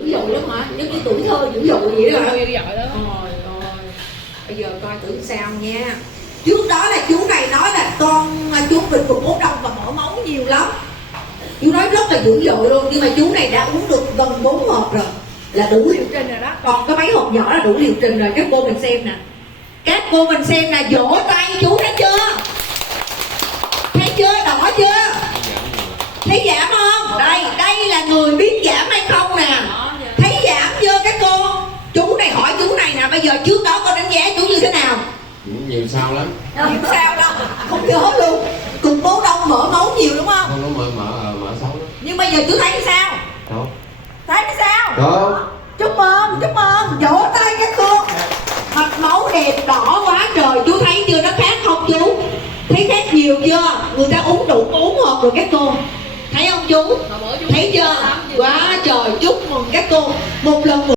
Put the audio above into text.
dữ dội lắm hả? Giống như tuổi thơ dữ dội vậy đó hả? Dữ dội đó. Trời ơi, bây giờ coi thử sao nha. Trước đó là chú này nói là chú bị cục máu đông và mỡ máu nhiều lắm. Chú nói rất là dữ dội luôn, nhưng mà chú này đã uống được gần 4 hộp rồi, là đủ liệu trình rồi đó. Còn cái mấy hộp nhỏ là đủ liệu trình rồi. Các cô mình xem nè, các cô mình xem nè, vỗ tay chú thấy chưa? Thấy chưa? Đỏ chưa? Thấy giảm không? Đây là người biết giảm hay không nè. Thấy giảm chưa các cô? Chú này hỏi chú này nè, bây giờ trước đó con đánh giá chú như thế nào? Nhiều sao lắm. Nhiều sao đâu, không nhớ luôn. Cục máu đông mỡ máu nhiều đúng không? Không, nó mở xấu lắm. Nhưng bây giờ chú thấy sao? Đâu? Thấy sao? Đâu? Chúc mừng, vỗ tay các cô. Mạch máu đẹp đỏ quá trời, chú thấy chưa, nó khác không chú? Thấy khác nhiều chưa? Người ta uống đủ 4 hộp rồi các cô. Thấy không chú? Thấy chưa? Quá trời, chúc mừng các cô. Một lần